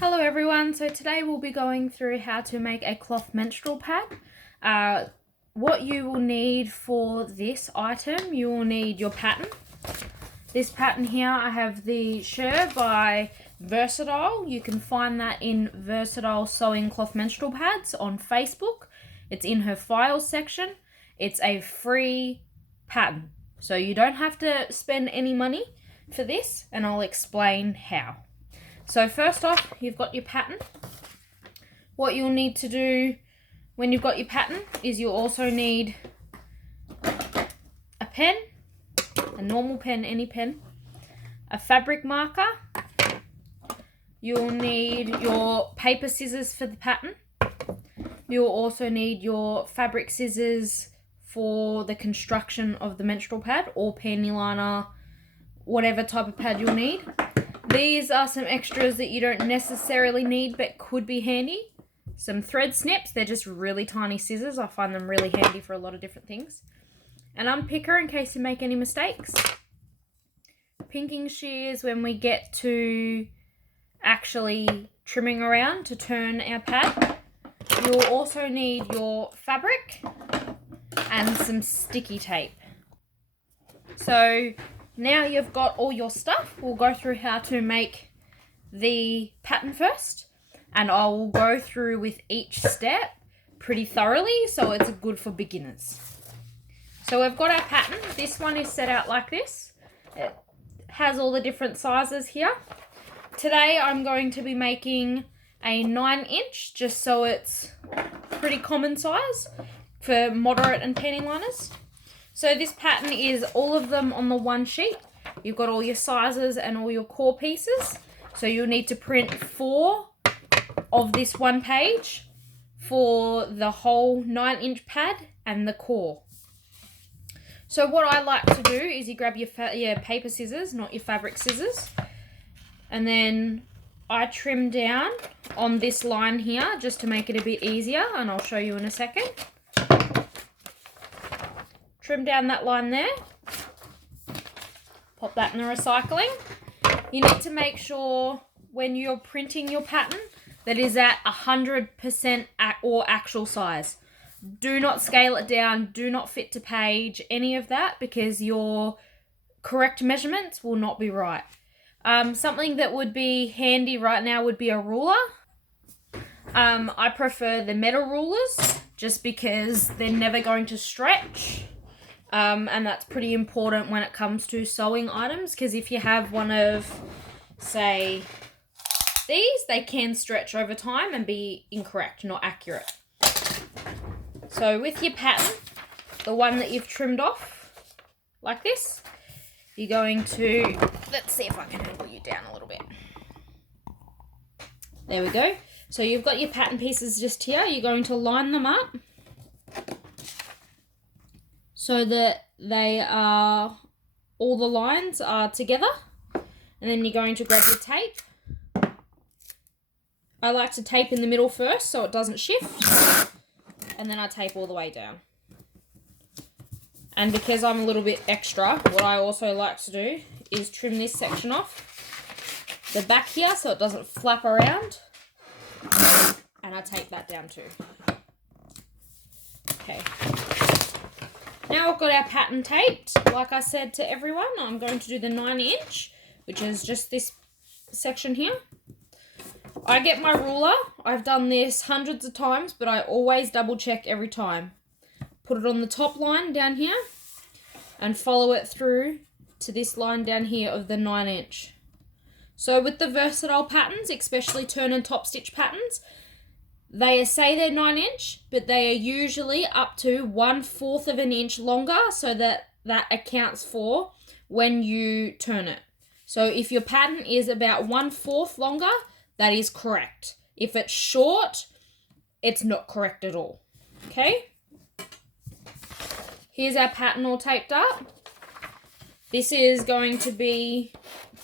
Hello everyone, so today we'll be going through how to make a cloth menstrual pad. What you will need for this item, you will need your pattern. This pattern here, I have the Sher by Versatile. You can find that in Versatile Sewing Cloth Menstrual Pads on Facebook. It's in her files section. It's a free pattern, so you don't have to spend any money for this, and I'll explain how. So first off, you've got your pattern. What you'll need to do when you've got your pattern is you'll also need a pen, a normal pen, any pen, a fabric marker. You'll need your paper scissors for the pattern. You'll also need your fabric scissors for the construction of the menstrual pad or panty liner, whatever type of pad you'll need. These are some extras that you don't necessarily need but could be handy. Some thread snips, they're just really tiny scissors. I find them really handy for a lot of different things. An unpicker in case you make any mistakes. Pinking shears when we get to actually trimming around to turn our pad. You'll also need your fabric and some sticky tape. So now you've got all your stuff, we'll go through how to make the pattern first, and I will go through with each step pretty thoroughly so it's good for beginners. So we've got our pattern. This one is set out like this. It has all the different sizes here. Today I'm going to be making a 9-inch just so it's pretty common size for moderate and panty liners. So this pattern is all of them on the one sheet. You've got all your sizes and all your core pieces. So you'll need to print 4 of this one page for the whole 9-inch pad and the core. So what I like to do is you grab your paper scissors, not your fabric scissors. And then I trim down on this line here just to make it a bit easier, and I'll show you in a second. Trim down that line there, pop that in the recycling. You need to make sure when you're printing your pattern that is at 100% or actual size. Do not scale it down, do not fit to page, any of that, because your correct measurements will not be right. Something that would be handy right now would be a ruler. I prefer the metal rulers just because they're never going to stretch. And that's pretty important when it comes to sewing items, because if you have one of, say, these, they can stretch over time and be incorrect, not accurate. So with your pattern, the one that you've trimmed off, like this, you're going to, let's see if I can angle you down a little bit. There we go. So you've got your pattern pieces just here. You're going to line them up so that they are, all the lines are together. And then you're going to grab your tape. I like to tape in the middle first so it doesn't shift. And then I tape all the way down. And because I'm a little bit extra, what I also like to do is trim this section off the back here so it doesn't flap around. And I tape that down too. Okay. Now we've got our pattern taped. Like I said to everyone, I'm going to do the 9-inch, which is just this section here. I get my ruler. I've done this hundreds of times, but I always double check every time. Put it on the top line down here and follow it through to this line down here of the 9-inch. So with the Versatile patterns, especially turn and top stitch patterns, they say they're 9-inch, but they are usually up to 1/4 of an inch longer, so that accounts for when you turn it. So if your pattern is about 1/4 longer, that is correct. If it's short, it's not correct at all. Okay? Here's our pattern all taped up. This is going to be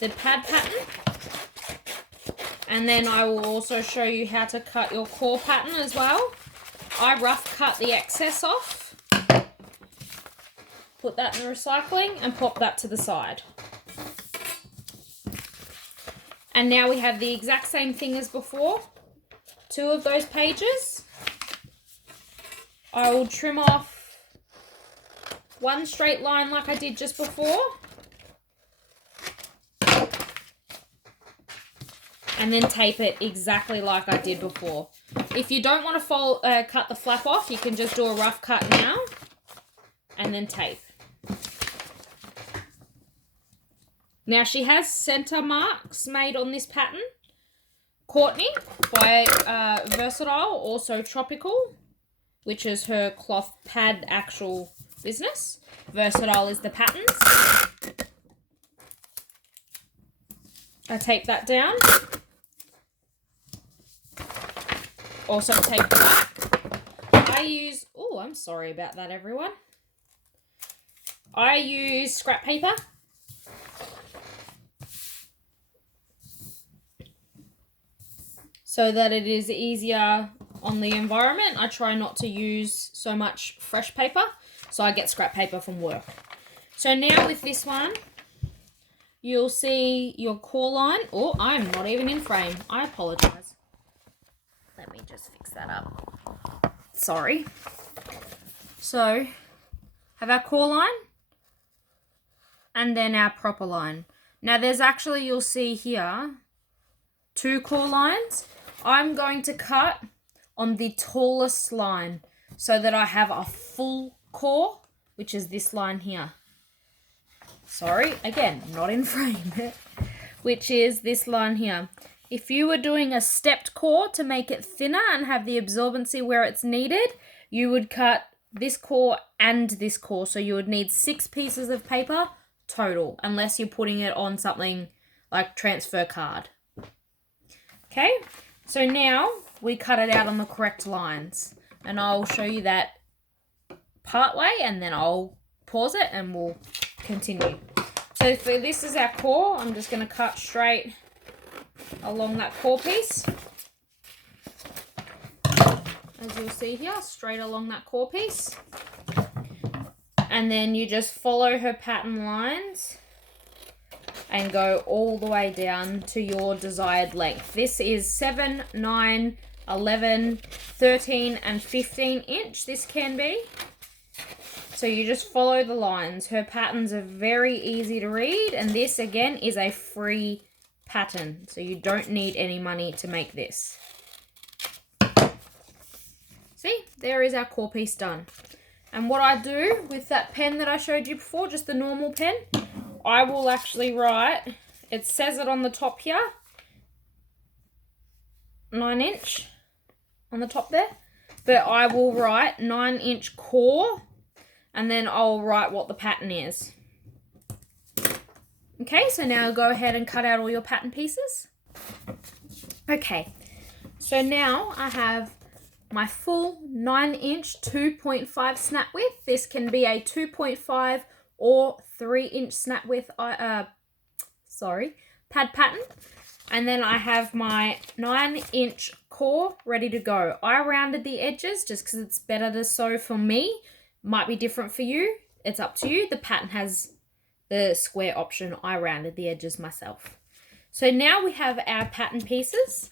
the pad pattern. And then I will also show you how to cut your core pattern as well. I rough cut the excess off. Put that in the recycling and pop that to the side. And now we have the exact same thing as before. 2 of those pages. I will trim off 1 straight line like I did just before. And then tape it exactly like I did before. If you don't want to cut the flap off, you can just do a rough cut now and then tape. Now she has center marks made on this pattern. Courtney by Versatile, also Tropical, which is her cloth pad actual business. Versatile is the patterns. I tape that down. Also tape the back. I use, oh, I'm sorry about that, everyone. I use scrap paper. So that it is easier on the environment. I try not to use so much fresh paper, so I get scrap paper from work. So now with this one, you'll see your core line. Oh, I'm not even in frame. I apologize. Let me just fix that up. Sorry. So, have our core line and then our proper line. Now there's actually, you'll see here, 2 core lines. I'm going to cut on the tallest line so that I have a full core, which is this line here. Sorry, again, not in frame, which is this line here. If you were doing a stepped core to make it thinner and have the absorbency where it's needed, you would cut this core and this core. So you would need 6 pieces of paper total, unless you're putting it on something like transfer card. Okay, so now we cut it out on the correct lines, and I'll show you that part way and then I'll pause it and we'll continue. So for this is our core, I'm just going to cut straight along that core piece. As you'll see here, straight along that core piece. And then you just follow her pattern lines and go all the way down to your desired length. This is 7, 9, 11, 13 and 15 inch this can be. So you just follow the lines. Her patterns are very easy to read, and this again is a free pattern, so you don't need any money to make this. See, there is our core piece done. And what I do with that pen that I showed you before, just the normal pen, I will actually write, it says it on the top here, 9 inch on the top there, but I will write 9 inch core, and then I'll write what the pattern is. Okay, so now go ahead and cut out all your pattern pieces. Okay, so now I have my full 9 inch 2.5 snap width. This can be a 2.5 or 3 inch snap width pad pattern. And then I have my 9 inch core ready to go. I rounded the edges just because it's better to sew for me. Might be different for you. It's up to you. The pattern has the square option. I rounded the edges myself. So now we have our pattern pieces.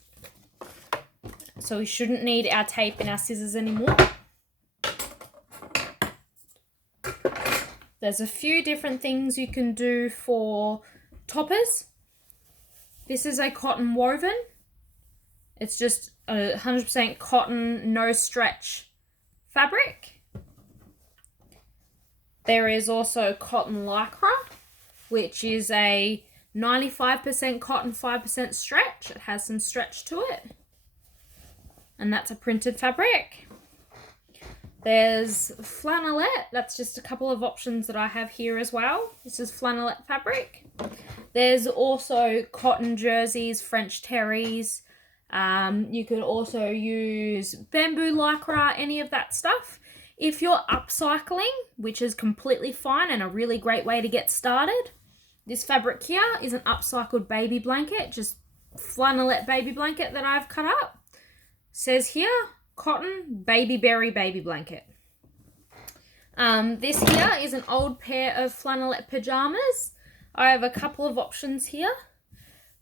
So we shouldn't need our tape and our scissors anymore. There's a few different things you can do for toppers. This is a cotton woven. It's just a 100% cotton, no stretch fabric. There is also cotton lycra, which is a 95% cotton, 5% stretch. It has some stretch to it. And that's a printed fabric. There's flannelette. That's just a couple of options that I have here as well. This is flannelette fabric. There's also cotton jerseys, French terries. You could also use bamboo lycra, any of that stuff. If you're upcycling, which is completely fine and a really great way to get started, this fabric here is an upcycled baby blanket, just flannelette baby blanket that I've cut up. Says here, cotton baby berry baby blanket. This here is an old pair of flannelette pajamas. I have a couple of options here.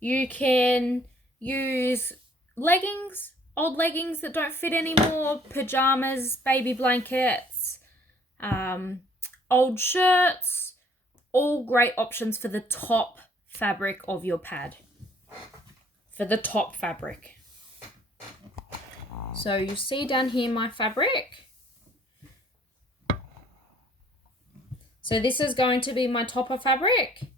You can use leggings, old leggings that don't fit anymore, pajamas, baby blankets, old shirts, all great options for the top fabric of your pad. For the top fabric. So you see down here my fabric. So this is going to be my topper fabric.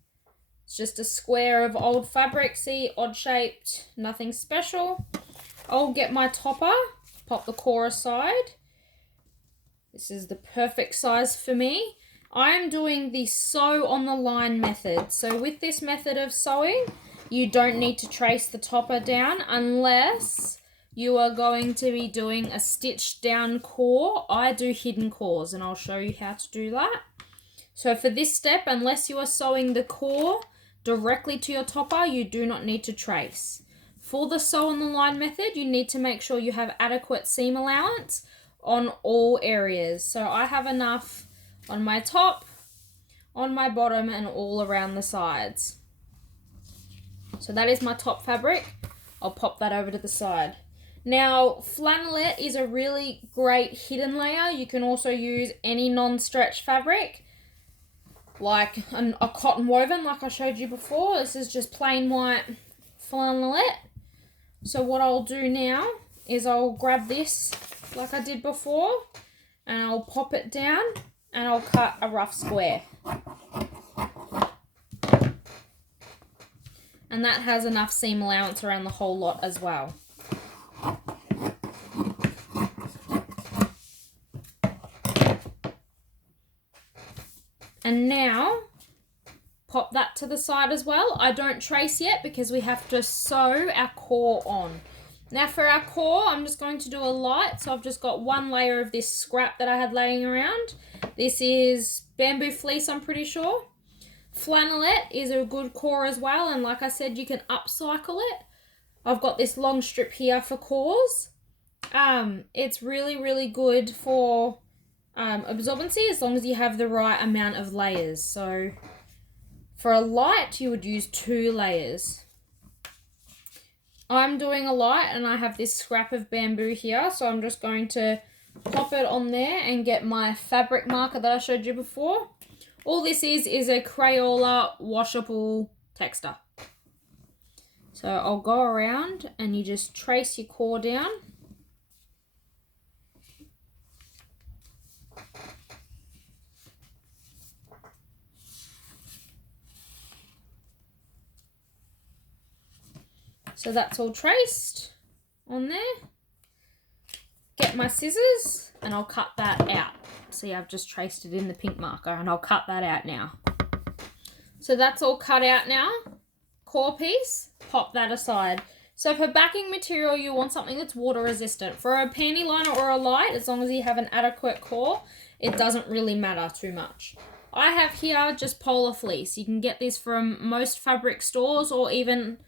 It's just a square of old fabric. See, odd shaped, nothing special. I'll get my topper, pop the core aside. This is the perfect size for me. I'm doing the sew on the line method. So with this method of sewing, you don't need to trace the topper down unless you are going to be doing a stitched down core. I do hidden cores and I'll show you how to do that. So for this step, unless you are sewing the core directly to your topper, you do not need to trace. For the sew on the line method, you need to make sure you have adequate seam allowance on all areas. So I have enough on my top, on my bottom, and all around the sides. So that is my top fabric. I'll pop that over to the side. Now, flannelette is a really great hidden layer. You can also use any non-stretch fabric, like a cotton woven, like I showed you before. This is just plain white flannelette. So what I'll do now is I'll grab this like I did before, and I'll pop it down, and I'll cut a rough square. And that has enough seam allowance around the whole lot as well. And now, pop that to the side as well. I don't trace yet because we have to sew our core on. Now for our core, I'm just going to do a light. So I've just got one layer of this scrap that I had laying around. This is bamboo fleece, I'm pretty sure. Flannelette is a good core as well, and like I said, you can upcycle it. I've got this long strip here for cores. It's really, really good for absorbency as long as you have the right amount of layers. So for a light, you would use 2 layers. I'm doing a light and I have this scrap of bamboo here, so I'm just going to pop it on there and get my fabric marker that I showed you before. All this is a Crayola washable texture. So I'll go around and you just trace your core down. So that's all traced on there. Get my scissors and I'll cut that out. See, I've just traced it in the pink marker and I'll cut that out now. So that's all cut out now. Core piece, pop that aside. So for backing material, you want something that's water resistant. For a panty liner or a light, as long as you have an adequate core, it doesn't really matter too much. I have here just polar fleece. You can get this from most fabric stores, or even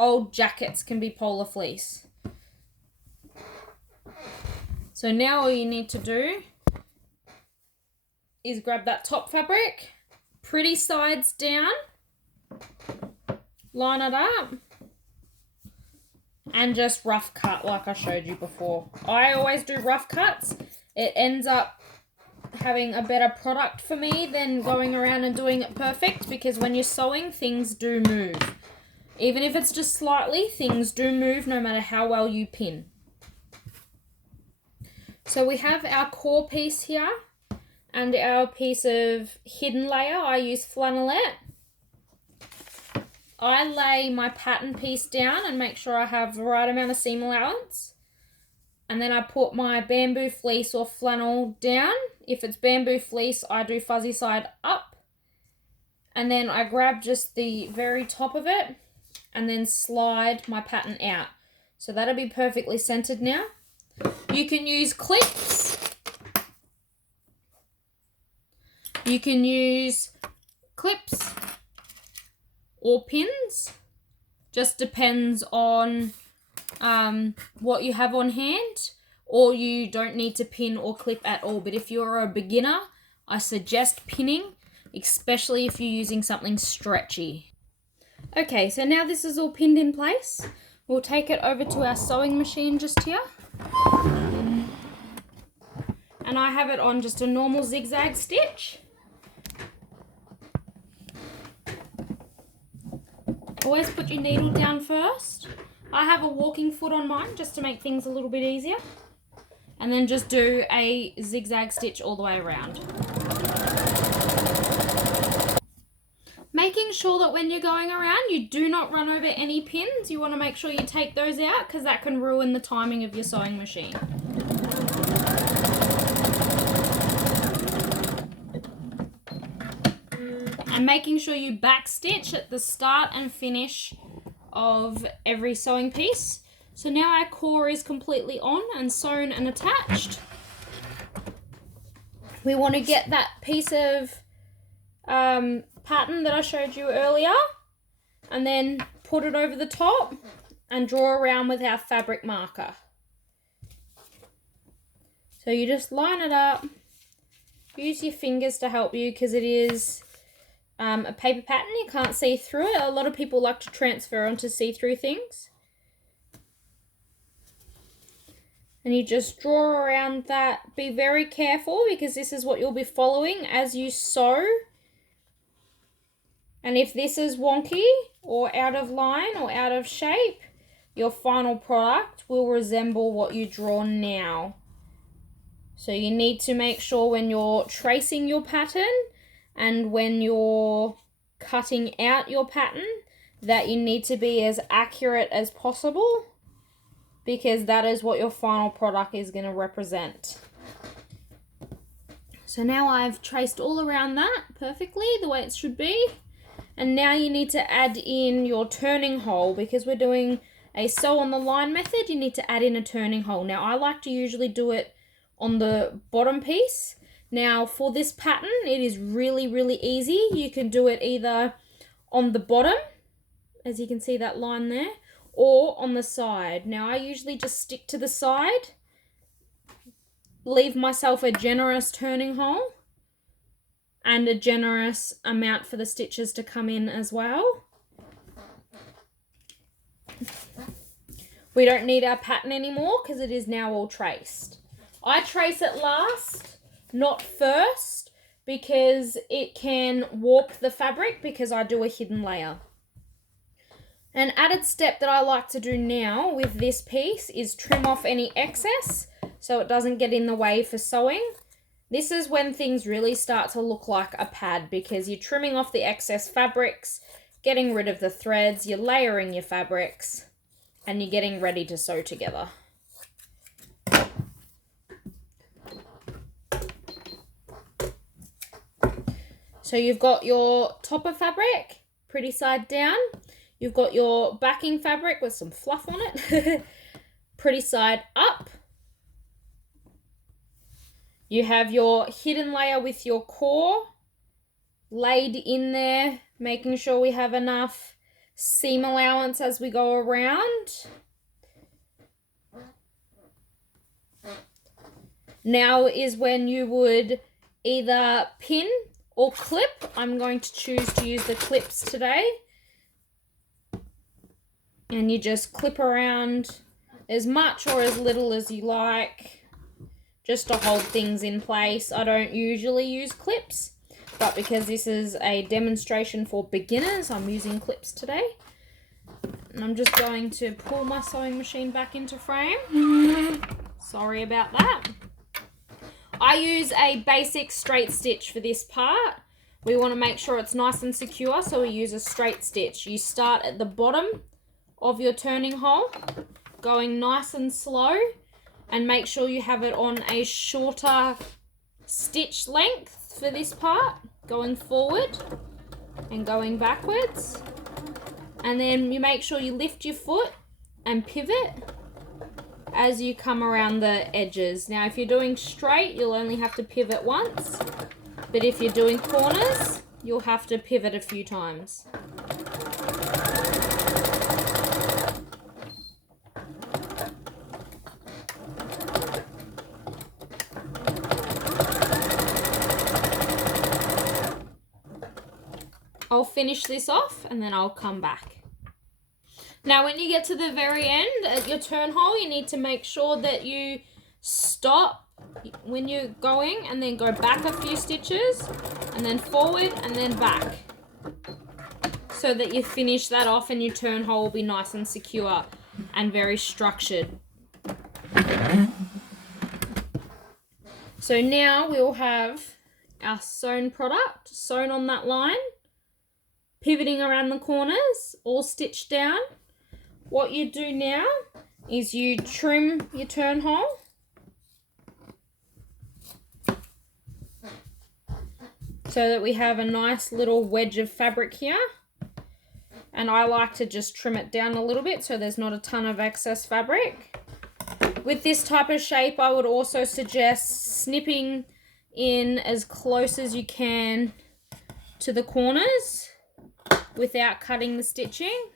old jackets can be polar fleece. So now all you need to do is grab that top fabric, pretty sides down, line it up, and just rough cut like I showed you before. I always do rough cuts. It ends up having a better product for me than going around and doing it perfect, because when you're sewing, things do move. Even if it's just slightly, things do move no matter how well you pin. So we have our core piece here and our piece of hidden layer. I use flannelette. I lay my pattern piece down and make sure I have the right amount of seam allowance. And then I put my bamboo fleece or flannel down. If it's bamboo fleece, I do fuzzy side up. And then I grab just the very top of it and then slide my pattern out. So that'll be perfectly centered now. You can use clips. You can use clips or pins. Just depends on what you have on hand, or you don't need to pin or clip at all. But if you're a beginner, I suggest pinning, especially if you're using something stretchy. Okay, so now this is all pinned in place. We'll take it over to our sewing machine just here. And I have it on just a normal zigzag stitch. Always put your needle down first. I have a walking foot on mine just to make things a little bit easier. And then just do a zigzag stitch all the way around. Making sure that when you're going around, you do not run over any pins. You want to make sure you take those out because that can ruin the timing of your sewing machine. And making sure you back stitch at the start and finish of every sewing piece. So now our core is completely on and sewn and attached. We want to get that piece of pattern that I showed you earlier and then put it over the top and draw around with our fabric marker. So you just line it up, use your fingers to help you because it is a paper pattern, you can't see through it. A lot of people like to transfer onto see-through things. And you just draw around that. Be very careful because this is what you'll be following as you sew. And if this is wonky or out of line or out of shape, your final product will resemble what you draw now. So you need to make sure when you're tracing your pattern and when you're cutting out your pattern that you need to be as accurate as possible because that is what your final product is going to represent. So now I've traced all around that perfectly the way it should be. And now you need to add in your turning hole because we're doing a sew on the line method. You need to add in a turning hole. Now I like to usually do it on the bottom piece. Now for this pattern, it is really, really easy. You can do it either on the bottom, as you can see that line there, or on the side. Now I usually just stick to the side, leave myself a generous turning hole and a generous amount for the stitches to come in as well. We don't need our pattern anymore because it is now all traced. I trace it last, not first, because it can warp the fabric because I do a hidden layer. An added step that I like to do now with this piece is trim off any excess so it doesn't get in the way for sewing. This is when things really start to look like a pad because you're trimming off the excess fabrics, getting rid of the threads, you're layering your fabrics, and you're getting ready to sew together. So you've got your topper fabric, pretty side down. You've got your backing fabric with some fluff on it, pretty side up. You have your hidden layer with your core laid in there, making sure we have enough seam allowance as we go around. Now is when you would either pin or clip. I'm going to choose to use the clips today. And you just clip around as much or as little as you like, just to hold things in place. I don't usually use clips, but because this is a demonstration for beginners, I'm using clips today. And I'm just going to pull my sewing machine back into frame. Sorry about that. I use a basic straight stitch for this part. We want to make sure it's nice and secure, so we use a straight stitch. You start at the bottom of your turning hole, going nice and slow, and make sure you have it on a shorter stitch length for this part, going forward and going backwards. And then you make sure you lift your foot and pivot as you come around the edges. Now if you're doing straight, you'll only have to pivot once, but if you're doing corners, you'll have to pivot a few times. I'll finish this off and then I'll come back. Now when you get to the very end at your turn hole, you need to make sure that you stop when you're going and then go back a few stitches and then forward and then back, so that you finish that off and your turn hole will be nice and secure and very structured. So now we'll have our sewn product sewn on that line, pivoting around the corners, all stitched down. What you do now is you trim your turn hole. So that we have a nice little wedge of fabric here. And I like to just trim it down a little bit so there's not a ton of excess fabric. With this type of shape, I would also suggest snipping in as close as you can to the corners without cutting the stitching,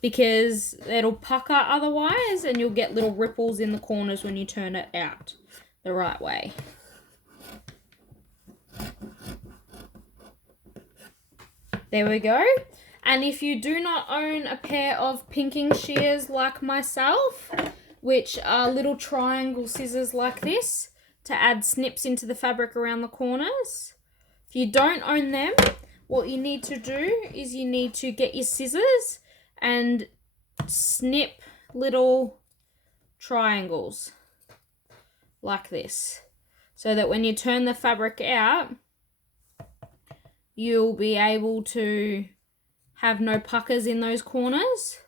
because it'll pucker otherwise and you'll get little ripples in the corners when you turn it out the right way. There we go. And if you do not own a pair of pinking shears like myself, which are little triangle scissors like this to add snips into the fabric around the corners, if you don't own them, what you need to do is you need to get your scissors and snip little triangles like this, so that when you turn the fabric out, you'll be able to have no puckers in those corners,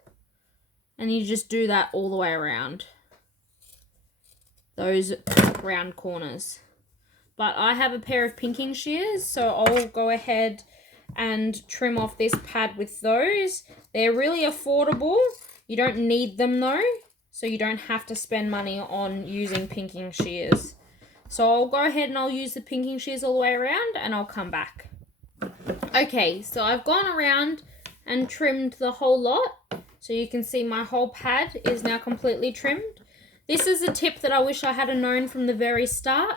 and you just do that all the way around those round corners. But I have a pair of pinking shears, so I'll go ahead and trim off this pad with those. They're really affordable. You don't need them though, so you don't have to spend money on using pinking shears. So I'll go ahead and I'll use the pinking shears all the way around and I'll come back. Okay, so I've gone around and trimmed the whole lot. So you can see my whole pad is now completely trimmed. This is a tip that I wish I had known from the very start.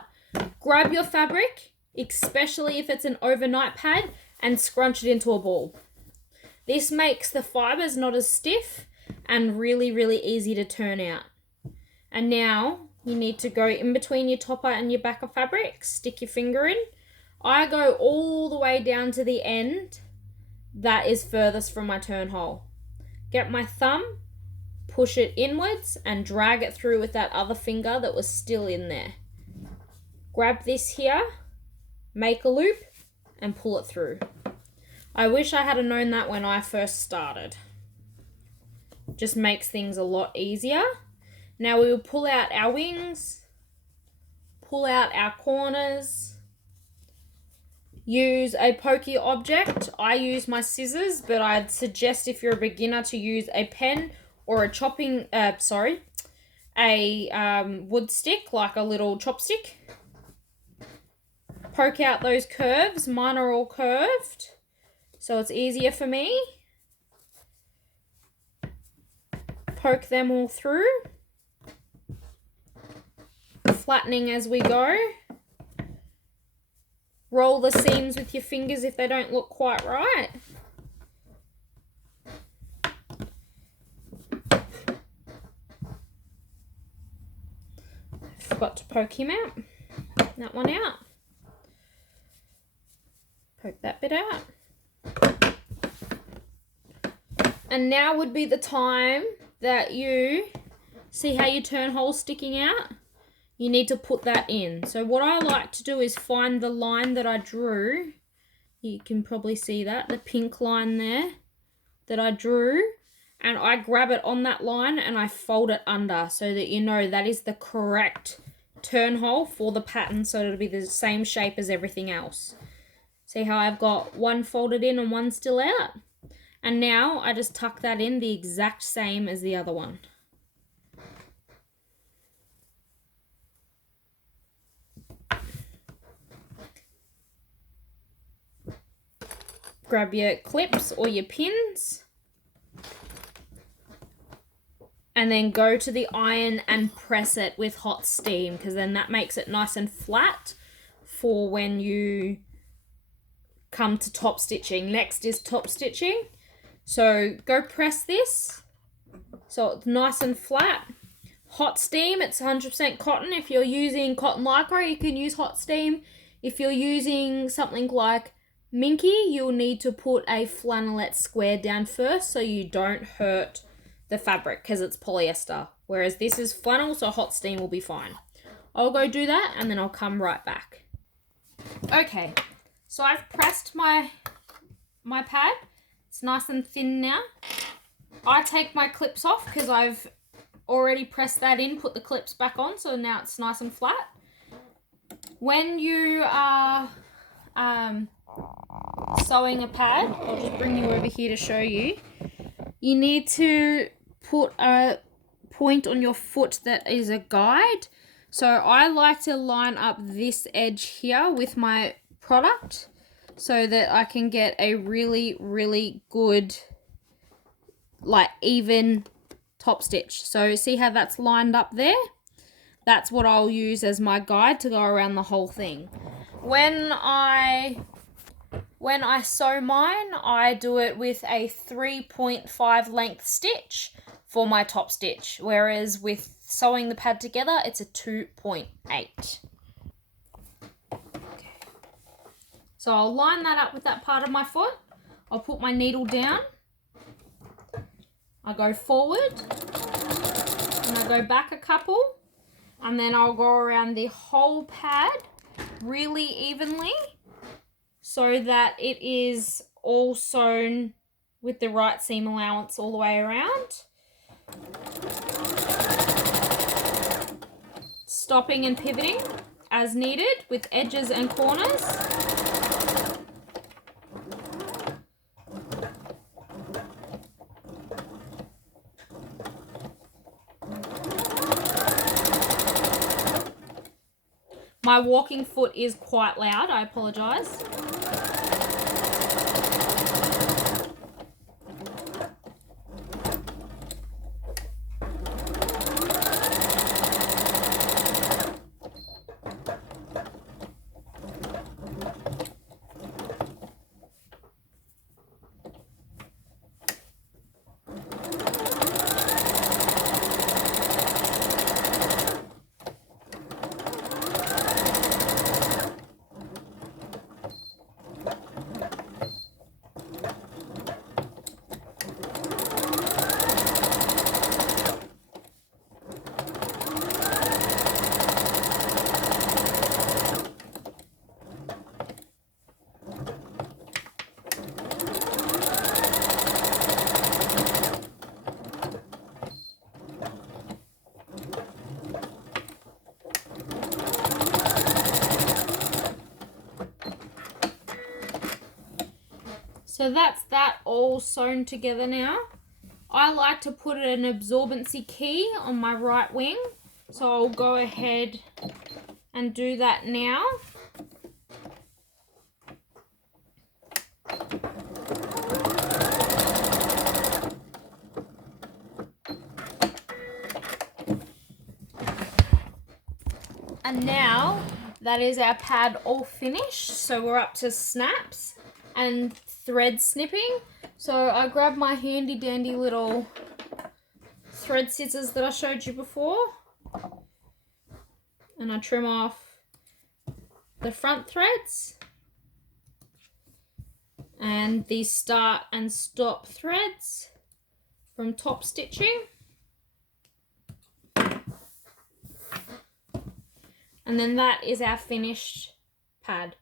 Grab your fabric, especially if it's an overnight pad, and scrunch it into a ball. This makes the fibers not as stiff and really, really easy to turn out. And now you need to go in between your topper and your back of fabric, stick your finger in. I go all the way down to the end that is furthest from my turn hole. Get my thumb, push it inwards and drag it through with that other finger that was still in there. Grab this here, make a loop and pull it through. I wish I had known that when I first started. Just makes things a lot easier. Now we will pull out our wings, pull out our corners. Use a pokey object. I use my scissors, but I'd suggest if you're a beginner to use a pen or a wood stick, like a little chopstick. Poke out those curves. Mine are all curved, so it's easier for me. Poke them all through, flattening as we go. Roll the seams with your fingers if they don't look quite right. Forgot to poke him out. That one out. Poke that bit out. And now would be the time that you see how your turn hole's sticking out? You need to put that in. So what I like to do is find the line that I drew. You can probably see that, the pink line there that I drew. And I grab it on that line and I fold it under so that you know that is the correct turn hole for the pattern, so it'll be the same shape as everything else. See how I've got one folded in and one still out? And now I just tuck that in the exact same as the other one. Grab your clips or your pins and then go to the iron and press it with hot steam, because then that makes it nice and flat for when you come to top stitching. Next is top stitching. So go press this so it's nice and flat. Hot steam, it's 100% cotton. If you're using cotton lycra, you can use hot steam. If you're using something like Minky, you'll need to put a flannelette square down first so you don't hurt the fabric because it's polyester. Whereas this is flannel, so hot steam will be fine. I'll go do that and then I'll come right back. Okay, so I've pressed my pad. It's nice and thin now. I take my clips off because I've already pressed that in, put the clips back on, so now it's nice and flat. When you are sewing a pad, I'll just bring you over here to show you, you need to put a point on your foot that is a guide. So I like to line up this edge here with my product so that I can get a really, really good, like, even top stitch. So see how that's lined up there? That's what I'll use as my guide to go around the whole thing. When I sew mine, I do it with a 3.5 length stitch for my top stitch, whereas with sewing the pad together, it's a 2.8. Okay. So I'll line that up with that part of my foot. I'll put my needle down. I go forward and I go back a couple, and then I'll go around the whole pad really evenly so that it is all sewn with the right seam allowance all the way around. Stopping and pivoting as needed with edges and corners. My walking foot is quite loud, I apologise. So that's that all sewn together now. I like to put an absorbency key on my right wing, so I'll go ahead and do that now. And now that is our pad all finished, so we're up to snaps and thread snipping. So I grab my handy dandy little thread scissors that I showed you before, and I trim off the front threads and the start and stop threads from top stitching. And then that is our finished pad.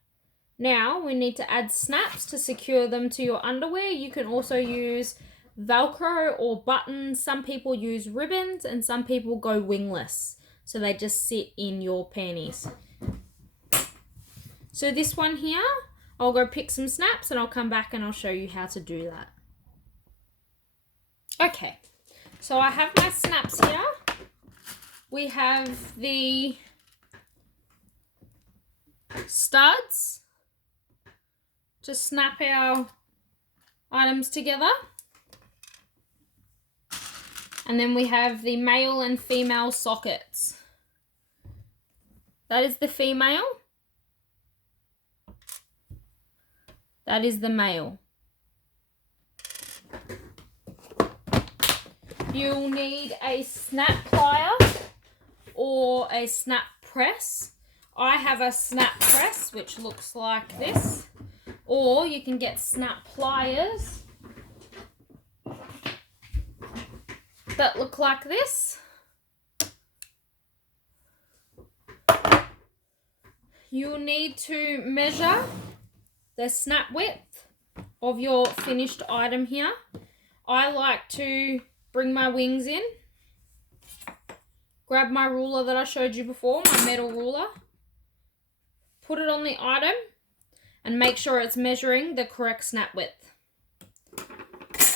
Now we need to add snaps to secure them to your underwear. You can also use Velcro or buttons. Some people use ribbons and some people go wingless, so they just sit in your panties. So this one here, I'll go pick some snaps and I'll come back and I'll show you how to do that. Okay, so I have my snaps here. We have the studs to snap our items together, and then we have the male and female sockets. That is the female, That is the male. You'll need a snap plier or a snap press. I have a snap press, which looks like this. Or you can get snap pliers that look like this. You'll need to measure the snap width of your finished item here. I like to bring my wings in, grab my ruler that I showed you before, my metal ruler, put it on the item, and make sure it's measuring the correct snap width.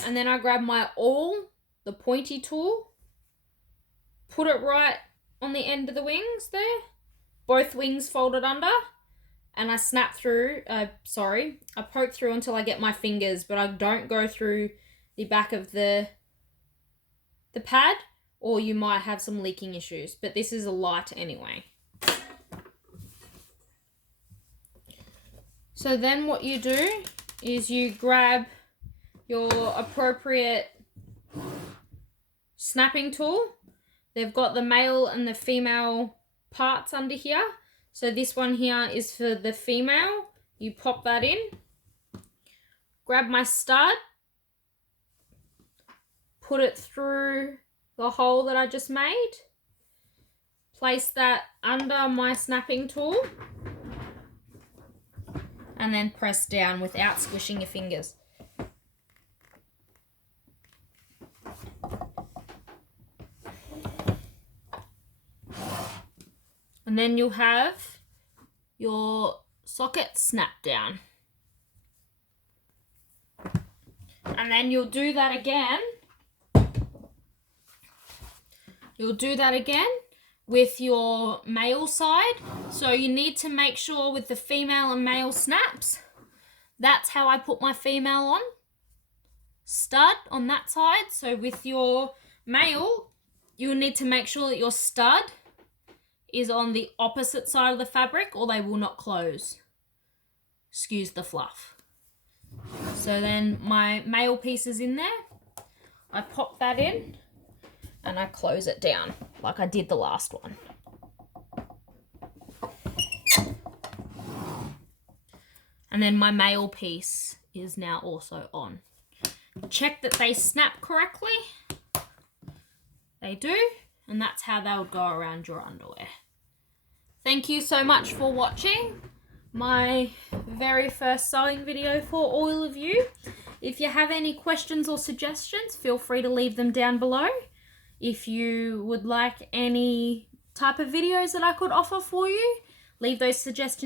And then I grab my awl, the pointy tool, put it right on the end of the wings there, both wings folded under, and I snap through, I poke through until I get my fingers, but I don't go through the back of the pad, or you might have some leaking issues, but this is a light anyway. So then what you do is you grab your appropriate snapping tool. They've got the male and the female parts under here. So this one here is for the female. You pop that in. Grab my stud. Put it through the hole that I just made. Place that under my snapping tool. And then press down without squishing your fingers. And then you'll have your socket snap down. And then you'll do that again. You'll do that again with your male side. So you need to make sure with the female and male snaps, that's how I put my female on. Stud on that side. So with your male, you'll need to make sure that your stud is on the opposite side of the fabric or they will not close. Excuse the fluff. So then my male piece is in there. I pop that in and I close it down like I did the last one. And then my male piece is now also on. Check that they snap correctly. They do, and that's how they would go around your underwear. Thank you so much for watching my very first sewing video for all of you. If you have any questions or suggestions, feel free to leave them down below. If you would like any type of videos that I could offer for you, leave those suggestions